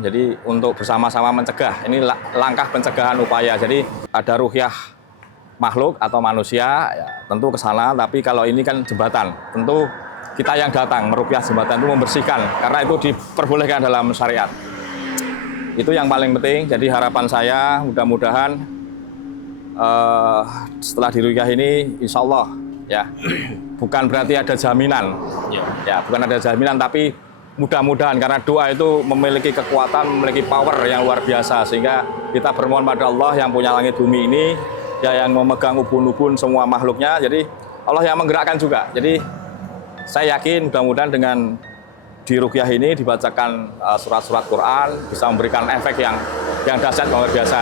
Jadi untuk bersama-sama mencegah, ini langkah pencegahan upaya. Jadi ada ruhyah makhluk atau manusia, ya, tentu ke sana. Tapi kalau ini kan jembatan, tentu kita yang datang merukyah jembatan itu membersihkan, karena itu diperbolehkan dalam syariat. Itu yang paling penting. Jadi harapan saya mudah-mudahan setelah dirukyah ini, insya Allah ya, bukan berarti ada jaminan, ya bukan ada jaminan, tapi mudah-mudahan karena doa itu memiliki kekuatan, memiliki power yang luar biasa, sehingga kita bermohon pada Allah yang punya langit bumi ini, ya, yang memegang ubun-ubun semua makhluknya. Jadi Allah yang menggerakkan juga. Jadi saya yakin mudah-mudahan dengan dirukyah ini dibacakan surat-surat Quran bisa memberikan efek yang dahsyat luar biasa.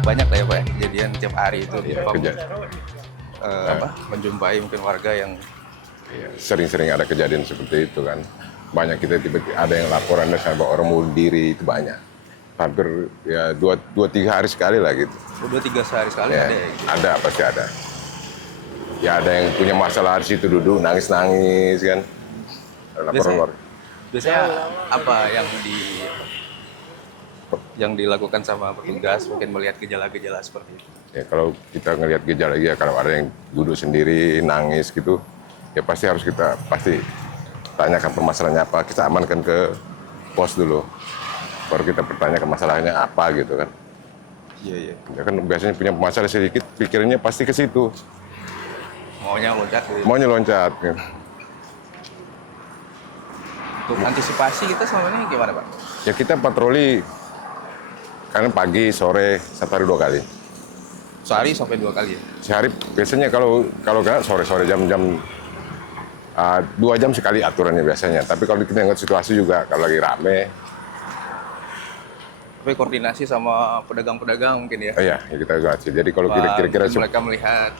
Banyak lah ya Pak, kejadian tiap hari itu menjumpai mungkin warga yang sering-sering ada kejadian seperti itu kan. Banyak kita tiba-tiba ada yang laporan sampai orang bunuh diri, itu banyak. Hampir ya 2-3 hari sekali lah gitu. 2-3 hari sekali Ya, ada ya? Gitu. ada, pasti ada. Ya ada yang punya masalah di situ duduk nangis-nangis kan. Ada laporan Biasanya apa yang dilakukan sama petugas, mungkin melihat gejala-gejala seperti itu? Ya kalau kita ngelihat gejala, ya kalau ada yang duduk sendiri nangis gitu, ya pasti harus kita tanyakan permasalahannya apa, kita amankan ke pos dulu, baru kita pertanyakan masalahnya apa gitu kan. Iya. Ya kan biasanya punya masalah sedikit, pikirannya pasti ke situ, Maunya loncat gitu. maunya loncat. Gitu. Untuk antisipasi kita selama ini gimana Pak? Ya kita patroli, karena pagi, sore, 1 hari 2 kali. Sehari sampai 2 kali ya? Sehari biasanya kalau kena sore-sore jam-jam 2 jam sekali aturannya biasanya. Tapi kalau kita ingat situasi juga kalau lagi rame. Tapi koordinasi sama pedagang-pedagang mungkin ya? Oh iya, ya kita juga. Jadi kalau kita kira-kira mereka melihat.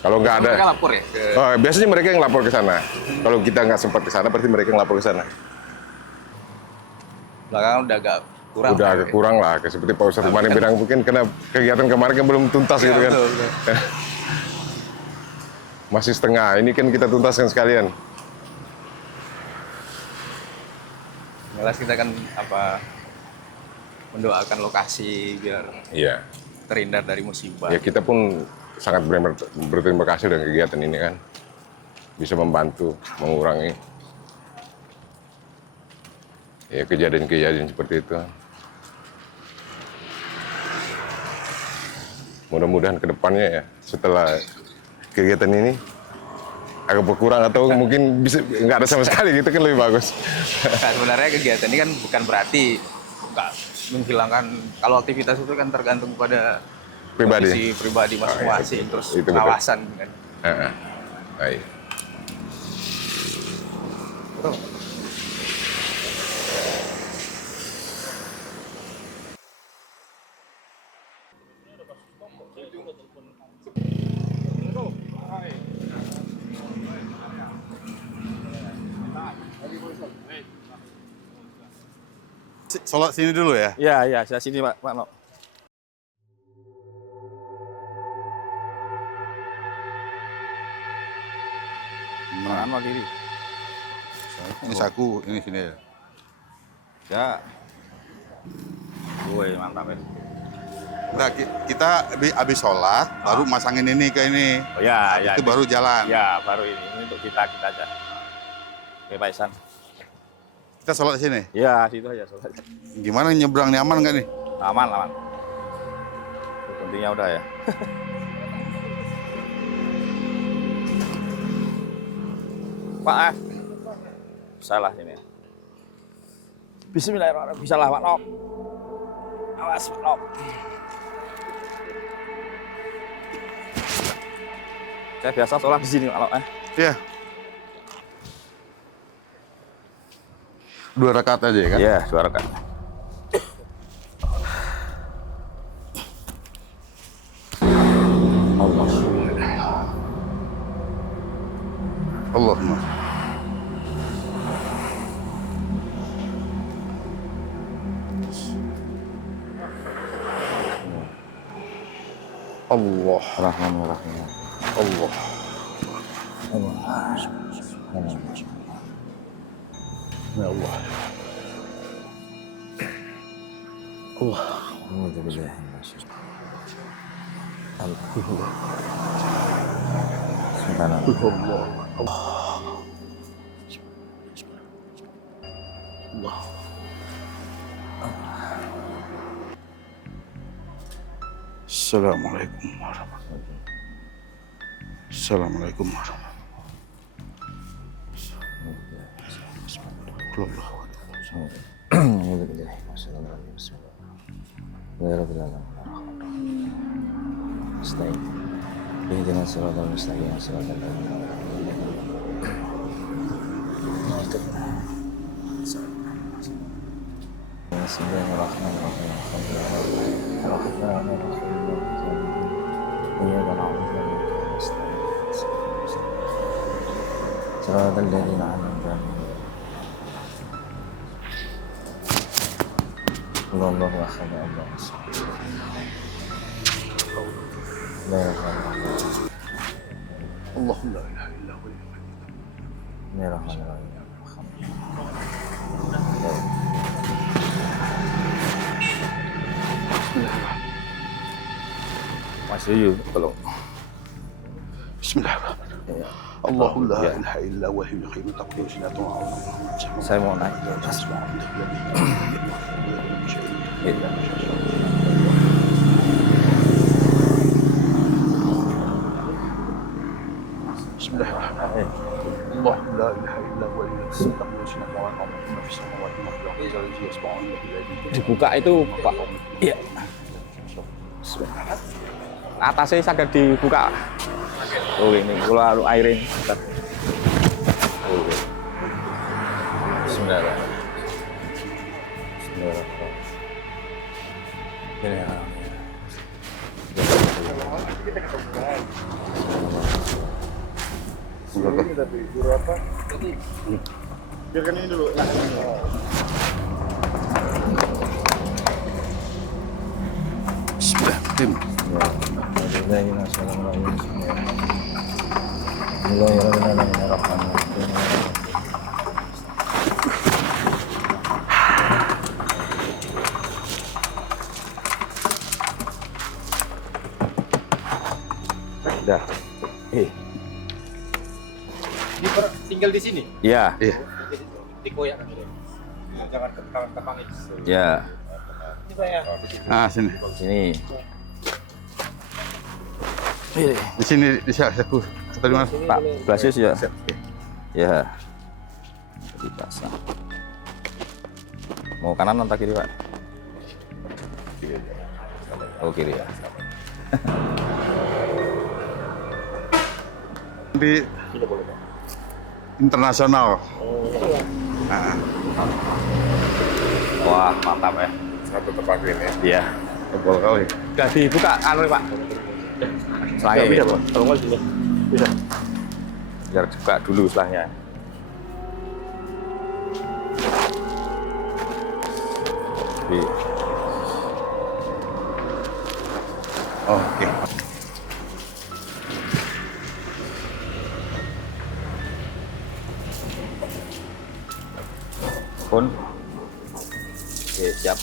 Kalau nggak ada. Mereka lapor ya? Biasanya mereka yang lapor ke sana. Kalau kita nggak sempat ke sana, berarti mereka yang lapor ke sana. Belakangan udah agak kurang. Udah agak kurang lah. Seperti Pak Ustadz kemarin bilang, mungkin karena kegiatan kemarin kan belum tuntas gitu kan. Betul. Masih setengah. Ini kan kita tuntaskan sekalian. Jelas kita kan mendoakan lokasi biar Iya. terhindar dari musibah. Ya kita pun sangat berterima kasih dengan kegiatan ini kan. Bisa membantu, mengurangi ya kejadian-kejadian seperti itu. Mudah-mudahan ke depannya ya, setelah kegiatan ini agak berkurang atau mungkin bisa nggak ada sama sekali gitu kan lebih bagus. Nah, sebenarnya kegiatan ini kan bukan berarti nggak menghilangkan, kalau aktivitas itu kan tergantung pada kondisi pribadi masing-masing, itu, terus itu pengawasan kan. Baik. Sholat sini dulu ya? Iya, saya sini Pak No. Kanan kiri. Ini saku, ini sini ya. Ya. Woi, mantap ya. Nah, kita habis sholat, baru masangin ini ke ini. Oh ya, ya. Itu baru jalan. Ya, baru ini untuk kita aja. Oke, Pak Isan. Kita sholat di sini. Ya, situ aja sholat. Gimana nyebrang nih, aman nggak nih? Aman, aman. Pentingnya udah ya. Pak, salah ini. Bismillahirrahmanirrahim. Bisa lah, Pak Nok. Awas, Pak Nok. Saya biasa sholat di sini, Pak Nok. Iya. 2 rakaat aja ya kan? Iya, 2 rakaat. Allahumma. Allah. Rahmanirrahim. Allah. Ya Allah. Assalamualaikum warahmatullahi wabarakatuh. Assalamualaikum warahmatullahi Allahumma la ilaha illa huwa. Masih yuk, kalau Bismillahirrahmanirrahim. Allahu la ilaha illa huwa al-hayyul qayyum taqdiru sinatun wa nawm. saya mau naik ke atas. Bismillahirrahmanirrahim. Allahu la ilaha illa huwa al-hayyul qayyum taqdiru sinatun wa nawm. Ma fis samawati wa ma fil ardi yasma'u alladhi Dibuka itu, Pak. Iya. Atasnya saged dibuka. Oh, ini kula airin. Oh. Bismillahirrahmanirrahim. Biarkan ini dulu. Bismillahirrahmanirrahim. Dah. Tinggal di sini. Iya. Iya. Dikoyak kan ini. Jangan kepangin. Ya. Ini Pak ya. Ah, sini. Sini. Di sini bisa aku. Tadi Mas. Pak, belasnya sih ya. Ya. Dipasang. Mau kanan atau kiri, Pak? Oh, kiri ya. Di internasional. Nah, Wah, mantap ya. Satu tempat ini. Iya. tebal kali. Udah dibuka anu, Pak. Selangnya Bisa, ya. Pak. Kalau nggak sini. Bisa. Biar dibuka dulu selangnya. Jadi, Oke. pun. Oke, siap.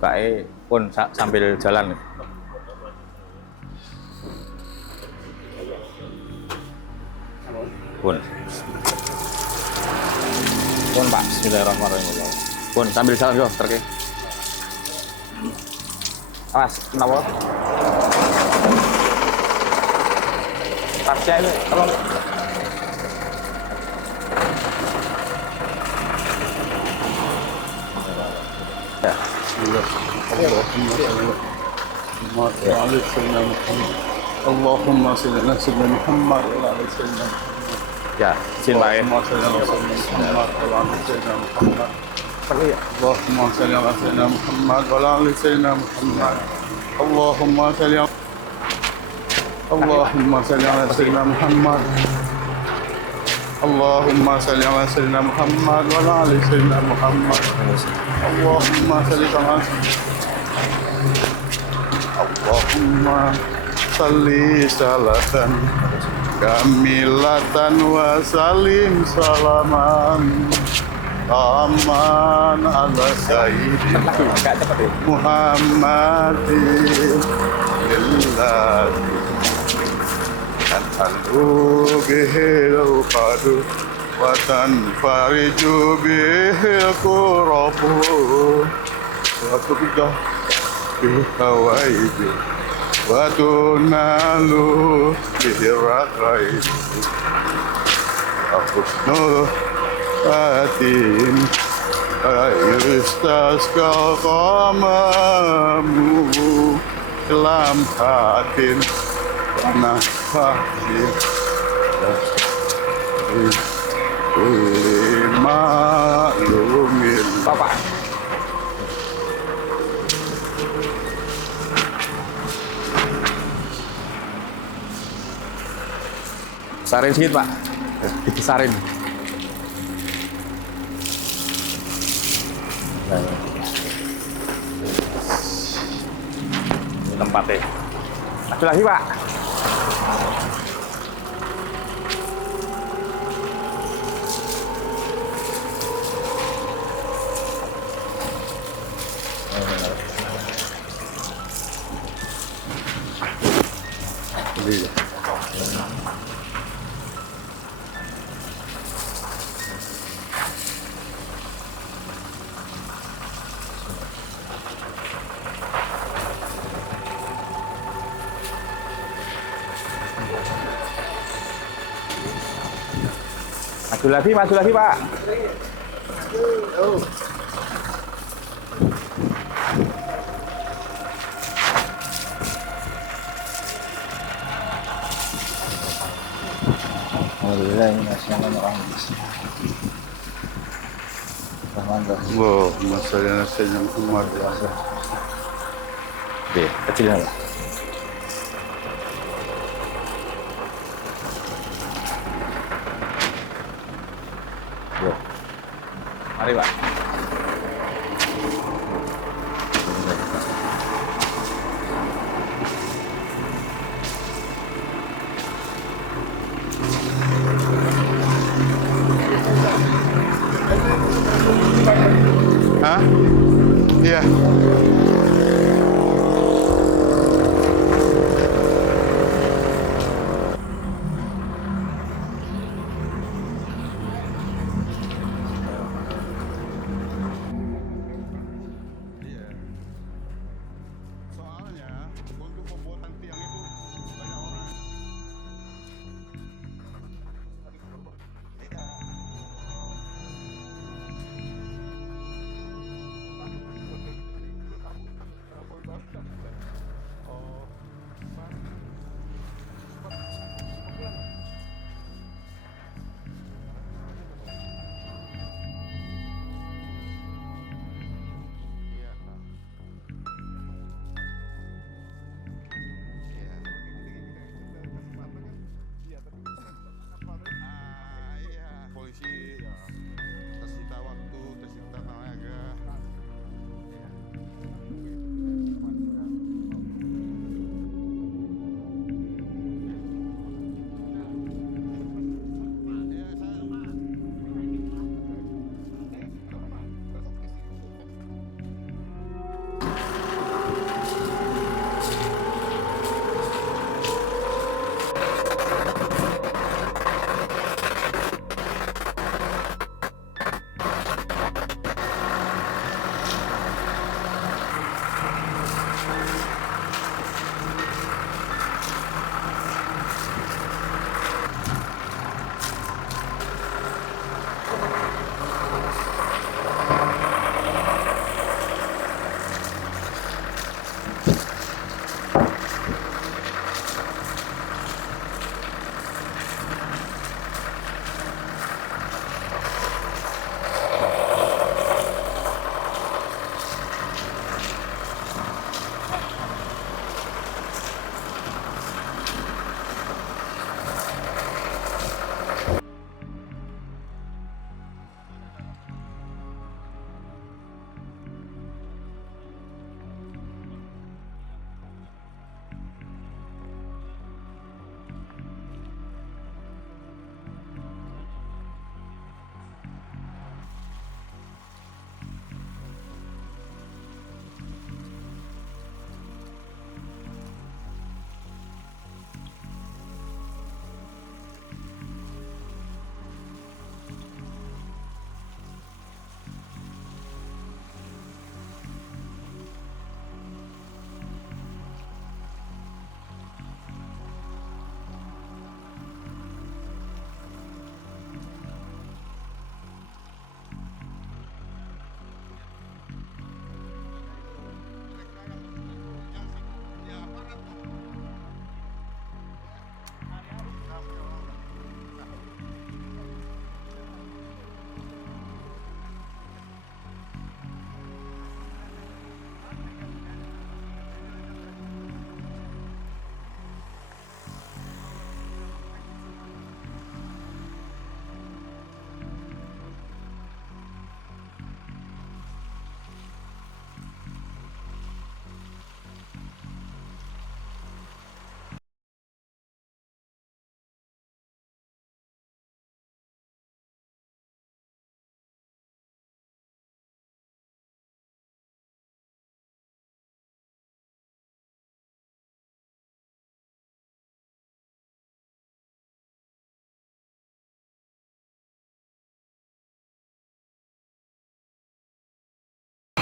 Bukanya pun sambil jalan. Pun. Pun Pak, bismillahirrahmanirrahim. Pun sambil jalan kok, terke. Awas, kenapa? Tasnya ini, tolong. Ya. اللهم صل على سيدنا محمد وعلى آل سيدنا محمد. Ya, sin Pak ya. اللهم صل على سيدنا محمد وعلى آل سيدنا محمد. اللهم صل على سيدنا محمد وعلى آل سيدنا محمد. اللهم صل على اللهم صل على سيدنا محمد. اللهم صل على سيدنا محمد وعلى آل سيدنا محمد. اللهم صل على اللهم صل صلاة كاملة وسلم سلاما aman ala sayyidina Muhammadin lillahi tanhalu bihil qadu wa tanfariju bihil kurabu wa tuqdah bihawaiji wa tunalu bihil raqaibi akhusnul fatin ayustasqa qamamu dalam hatin nafahin lima lumin Bapak. Sarin sedikit Pak, dibesarin. Ini tempatnya. Ada lagi Pak. Maju lagi Pak. Allahumma shalli ala sayyidina Muhammad wa ala Oke, kecilnya Pak. Yo. Mari Pak. Hah? Iya.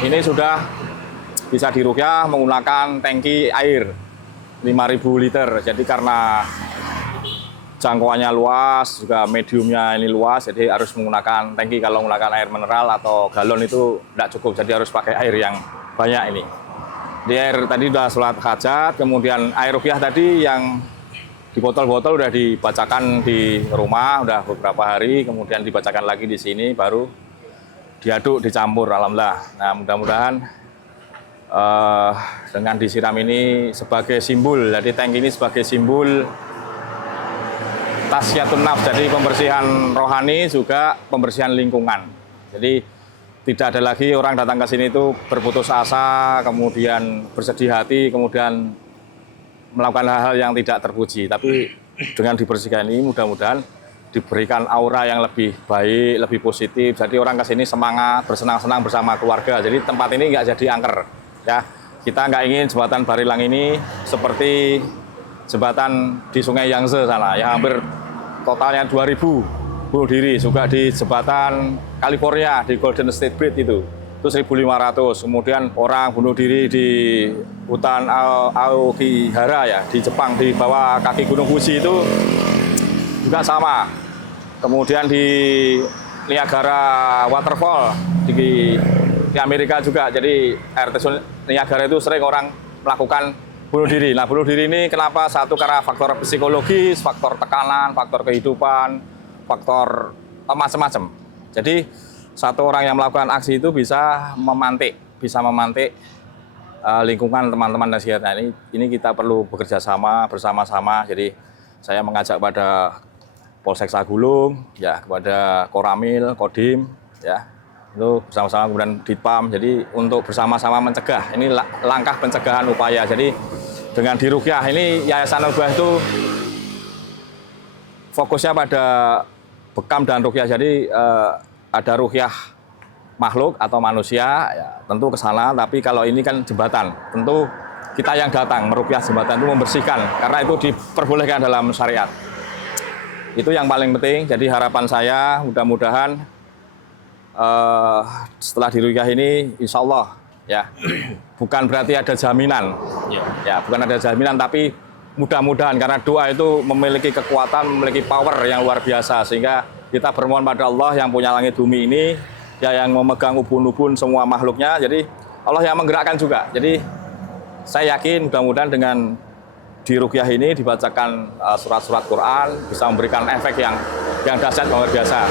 ini sudah bisa dirukyah menggunakan tangki air 5.000 liter. Jadi karena jangkauannya luas, juga mediumnya ini luas, jadi harus menggunakan tangki. Kalau menggunakan air mineral atau galon itu tidak cukup, jadi harus pakai air yang banyak ini. Di air tadi sudah sholat hajat, kemudian air rukyah tadi yang di botol-botol udah dibacakan di rumah, udah beberapa hari, kemudian dibacakan lagi di sini, baru diaduk, dicampur, alhamdulillah. Nah, mudah-mudahan dengan disiram ini sebagai simbol, jadi tank ini sebagai simbol tasfiyatun nafs, jadi pembersihan rohani juga pembersihan lingkungan. Jadi tidak ada lagi orang datang ke sini itu berputus asa, kemudian bersedih hati, kemudian melakukan hal-hal yang tidak terpuji. Tapi dengan dibersihkan ini mudah-mudahan diberikan aura yang lebih baik, lebih positif. Jadi orang ke sini semangat, bersenang-senang bersama keluarga. Jadi tempat ini nggak jadi angker. Ya, kita nggak ingin jembatan Barilang ini seperti jembatan di Sungai Yangtze sana, yang hampir totalnya 2.000 bunuh diri, juga di jembatan California di Golden State Bridge itu 1.500. Kemudian orang bunuh diri di hutan Aokigahara ya di Jepang, di bawah kaki Gunung Fuji itu juga sama. Kemudian di Niagara Waterfall di Amerika juga. Jadi air terjun Niagara itu sering orang melakukan bunuh diri. Nah, bunuh diri ini kenapa? Satu karena faktor psikologis, faktor tekanan, faktor kehidupan, faktor macam-macam. Jadi satu orang yang melakukan aksi itu bisa memantik lingkungan teman-teman nasihat. Nah, ini kita perlu bekerja sama bersama-sama. Jadi saya mengajak pada Polsek Sagulung, ya, kepada Koramil, Kodim, ya, itu bersama-sama, kemudian Ditpam. Jadi untuk bersama-sama mencegah. Ini langkah pencegahan upaya. Jadi dengan dirukyah ini Yayasan Al-Bahjah itu fokusnya pada bekam dan rukyah. Jadi ada rukyah makhluk atau manusia, ya, tentu ke sana. Tapi kalau ini kan jembatan, tentu kita yang datang merukyah jembatan itu membersihkan, karena itu diperbolehkan dalam syariat. Itu yang paling penting. Jadi harapan saya mudah-mudahan setelah dirukyah ini, insya Allah, ya, bukan berarti ada jaminan, ya, bukan ada jaminan, tapi mudah-mudahan karena doa itu memiliki kekuatan, memiliki power yang luar biasa, sehingga kita bermohon pada Allah yang punya langit bumi ini, ya, yang memegang ubun-ubun semua makhluknya. Jadi Allah yang menggerakkan juga. Jadi saya yakin mudah-mudahan dengan dirukyah ini dibacakan surat-surat Quran bisa memberikan efek yang dahsyat luar biasa.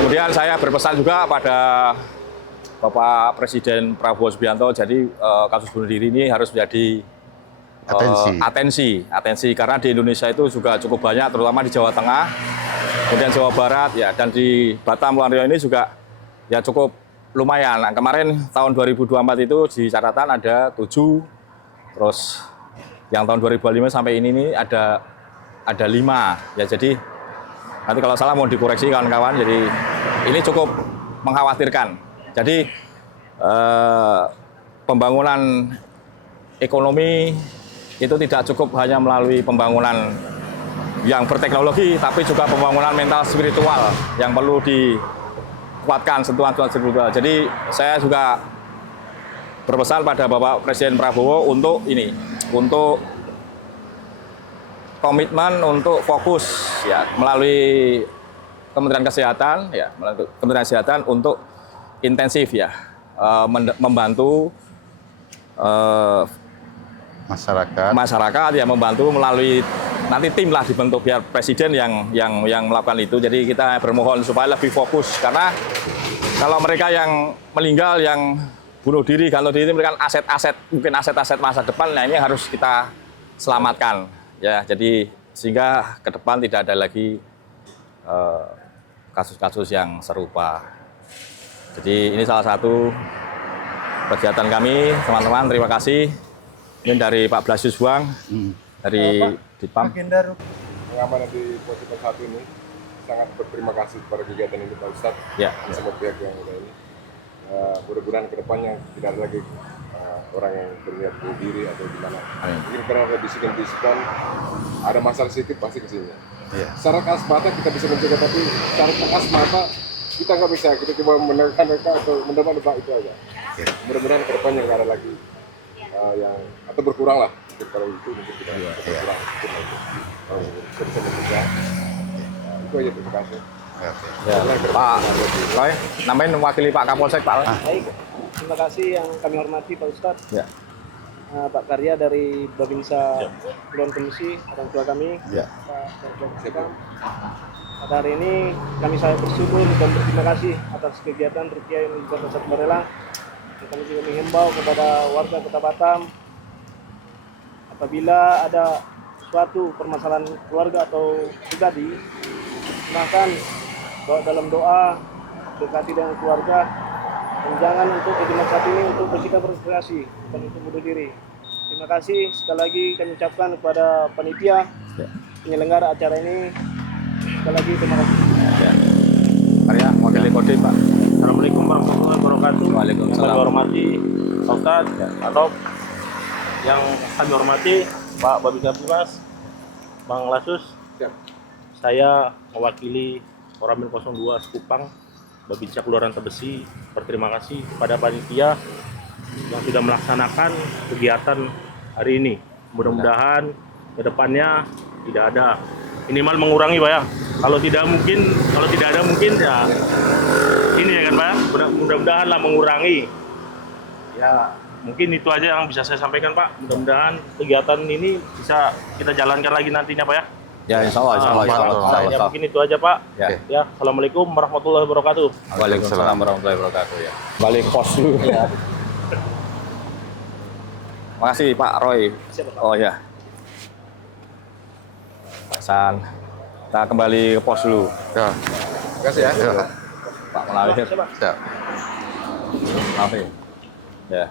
Kemudian saya berpesan juga pada Bapak Presiden Prabowo Subianto, jadi kasus bunuh diri ini harus menjadi atensi karena di Indonesia itu juga cukup banyak, terutama di Jawa Tengah, kemudian Jawa Barat, ya, dan di Batam, Kepulauan Riau ini juga ya cukup lumayan. Nah, kemarin tahun 2024 itu di catatan ada 7, terus yang tahun 2025 sampai ini ada 5. Ya, jadi nanti kalau salah mau dikoreksi kawan-kawan. Jadi ini cukup mengkhawatirkan. Jadi pembangunan ekonomi itu tidak cukup hanya melalui pembangunan yang berteknologi, tapi juga pembangunan mental spiritual yang perlu dikuatkan, sentuhan-sentuhan spiritual. Jadi saya juga berpesan pada Bapak Presiden Prabowo untuk untuk komitmen, untuk fokus, ya, melalui Kementerian Kesehatan, ya, melalui Kementerian Kesehatan untuk intensif, ya, membantu masyarakat, ya, membantu melalui nanti tim lah dibentuk biar presiden yang melakukan itu. Jadi kita bermohon supaya lebih fokus, karena kalau mereka yang meninggal, yang bunuh diri, gantung diri, mereka aset-aset, mungkin aset-aset masa depan. Nah, ini harus kita selamatkan, ya. Jadi sehingga ke depan tidak ada lagi kasus-kasus yang serupa. Jadi ini salah satu kegiatan kami, teman-teman. Terima kasih. Ini dari Pak Blasius Buang, dari Ditpam. Pengamanan di pos 1 ini sangat berterima kasih kepada kegiatan ini Pak Ustadz, Ya, dan semua pihak yang ada ini. Mudah-mudahan ke depannya tidak ada lagi orang yang berniat bunuh diri atau gimana. Mungkin karena ada bisikan-bisikan, ada masalah sedikit pasti ke sini. Ya. Secara kasat mata kita bisa mencegah, tapi secara kasat mata kita nggak bisa, kita cuma menerka atau mendebak itu aja. Mudah-mudahan ke depannya nggak ada lagi yang atau berkurang lah. Kalau itu mungkin kita berkurang. Kalau bisa mencegah, itu aja terima kasih. Ya, Pak Roy, nambahin wakili Pak Kapolsek Pak Roy. Baik, terima kasih yang kami hormati Pak Ustadz, Ya. Pak Karya dari Babinsa Kulon Komisi, orang tua kami, Ya. Pak Dr. Pada hari ini kami sangat bersyukur dan berterima kasih atas kegiatan Rukiah yang dibuat Ustadz Barelang. Kami juga menghimbau kepada warga Kota Batam, apabila ada suatu permasalahan keluarga atau pribadi, silakan bawa dalam doa, dekati dengan keluarga, dan jangan untuk di saat ini untuk bersikap rekreasi, bukan untuk bunuh diri. Terima kasih sekali lagi kami ucapkan kepada panitia penyelenggara acara ini. Sekali lagi terima kasih. Ya. Karya wakili Kodim Pak. Assalamualaikum warahmatullahi wabarakatuh. Waalaikumsalam. Yang kami hormati Pak Ustadz, atau yang kami hormati Pak Babinsa Humas, Bang Lasus. Saya mewakili Koramil 02 Sekupang, Babinsa Kelurahan Tebesi, berterima kasih kepada panitia yang sudah melaksanakan kegiatan hari ini. Mudah-mudahan ke depannya tidak ada, minimal mengurangi Pak ya. Kalau tidak ada mungkin ya ini ya kan Pak. Mudah-mudahan lah mengurangi. Ya mungkin itu aja yang bisa saya sampaikan Pak. Mudah-mudahan kegiatan ini bisa kita jalankan lagi nantinya Pak ya. Ya, insya Allah. Ya, mungkin itu aja Pak. Ya. Ya, assalamualaikum warahmatullahi wabarakatuh. Waalaikumsalam warahmatullahi wabarakatuh ya. Balik pos dulu. Ya. Makasih Pak Roy. Oh ya. Pak San. Kita kembali ke pos dulu. Ya, terima kasih ya. Pak Melawir. Siap. Melawir. Ya.